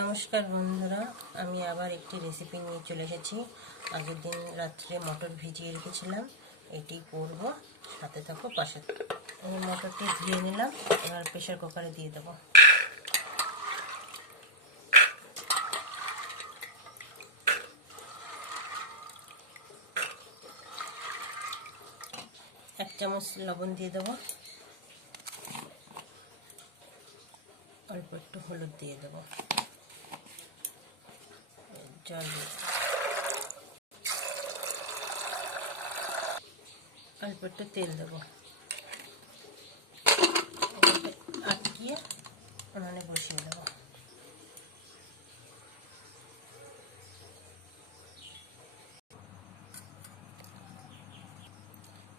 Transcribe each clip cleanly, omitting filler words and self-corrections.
নমস্কার বন্ধুরা, আমি আবার একটি রেসিপি নিয়ে চলে এসেছি। আগের দিন রাত্রে মটর ভিজিয়ে রেখেছিলাম, এটি করব, সাথে থাকো, পাশে। আমি মটরটি ধুয়ে নিলাম, এবার প্রেসার কুকারে দিয়ে দেবো। এক চামচ লবণ দিয়ে দেবো, অল্প একটু হলুদ দিয়ে দেবো, জল দিয়ে অল্প একটু তেল দেবো, আটকিয়ে উনুনে বসিয়ে দেবো।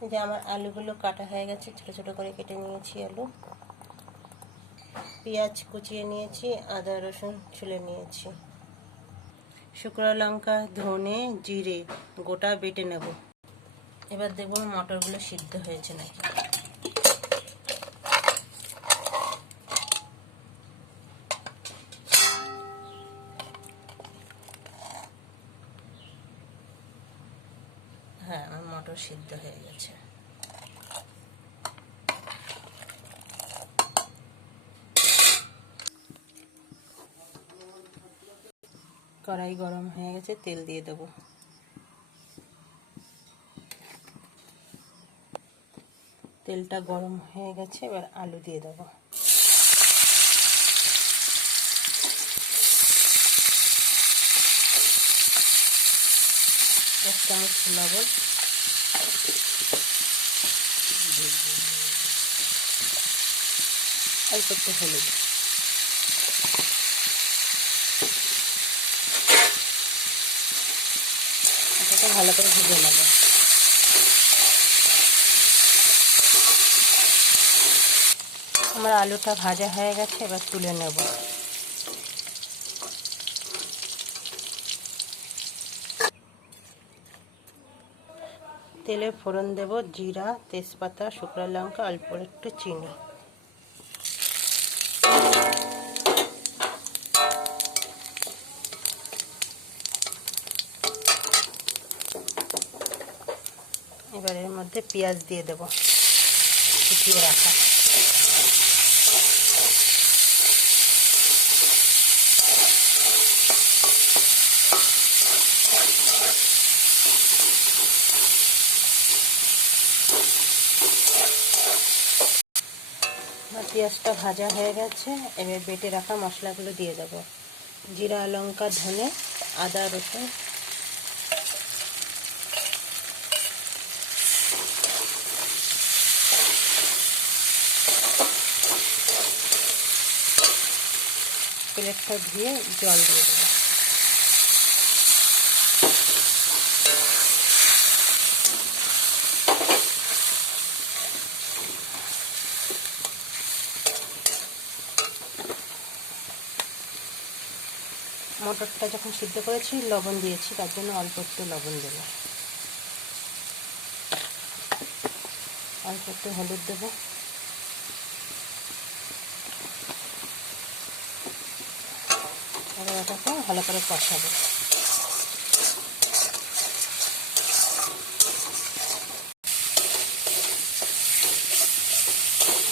যে আমার আলুগুলো কাটা হয়ে গেছে, ছোটো ছোটো করে কেটে নিয়েছি আলু, পেঁয়াজ কুচিয়ে নিয়েছি, আদা রসুন ছুলে নিয়েছি, শুকনো লঙ্কা, ধনে, জিরে গোটা বেটে নেব। এবার দেখব মটরগুলো সিদ্ধ হয়েছে নাকি। হ্যাঁ, আমার মটর সিদ্ধ হয়ে গেছে। কড়াই গরম হয়ে গেছে, তেল দিয়ে দেবো। তেলটা গরম হয়ে গেছে, এবার আলু দিয়ে দেবো। এক চামচ লবণ, অল্প একটু হলুদ, এটাকে ভালো করে ভেজে নেব। আমার আলুটা ভাজা হয়ে গেছে, এবার তুলে নেব। তেলে ফোড়ন দেব, জিরা, তেজপাতা, শুকনো লঙ্কা, অল্প একটু চিনি। এবার এর মধ্যে পেঁয়াজ দিয়ে দেব, কুচিয়ে রাখা। পেঁয়াজটা ভাজা হয়ে গেছে, এবার বেটে রাখা মশলাগুলো দিয়ে দেব। জিরা, লঙ্কা, ধনে, আদা রসুন, প্লেটটা ধুয়ে জল দিয়ে দেবো। মটরটা যখন সিদ্ধ করেছি লবণ দিয়েছি, তার জন্য অল্প একটু লবণ দেবো, অল্প একটু হলুদ দেবো, এবার এটাকে ভালো করে কষাবো।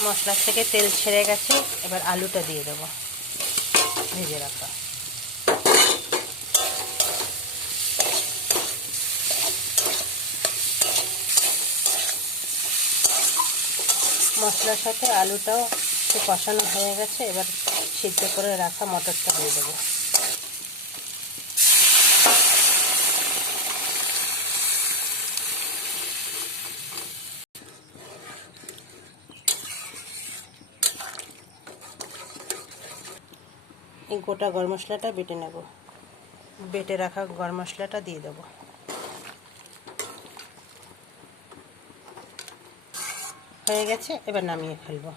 মশলা থেকে তেল ছেড়ে গেছে, এবার আলুটা দিয়ে দেবো ভেজে রাখা। মশলার সাথে আলুটাও একটু কষানো হয়ে গেছে, এবার সিদ্ধ করে রাখা মটরটা দিয়ে দেবো। এই গোটা গরম মশলাটা বেটে নেব, বেটে রাখা গরম মশলাটা দিয়ে দেবো। হয়ে গেছে, এবার নামিয়ে ফেলবো।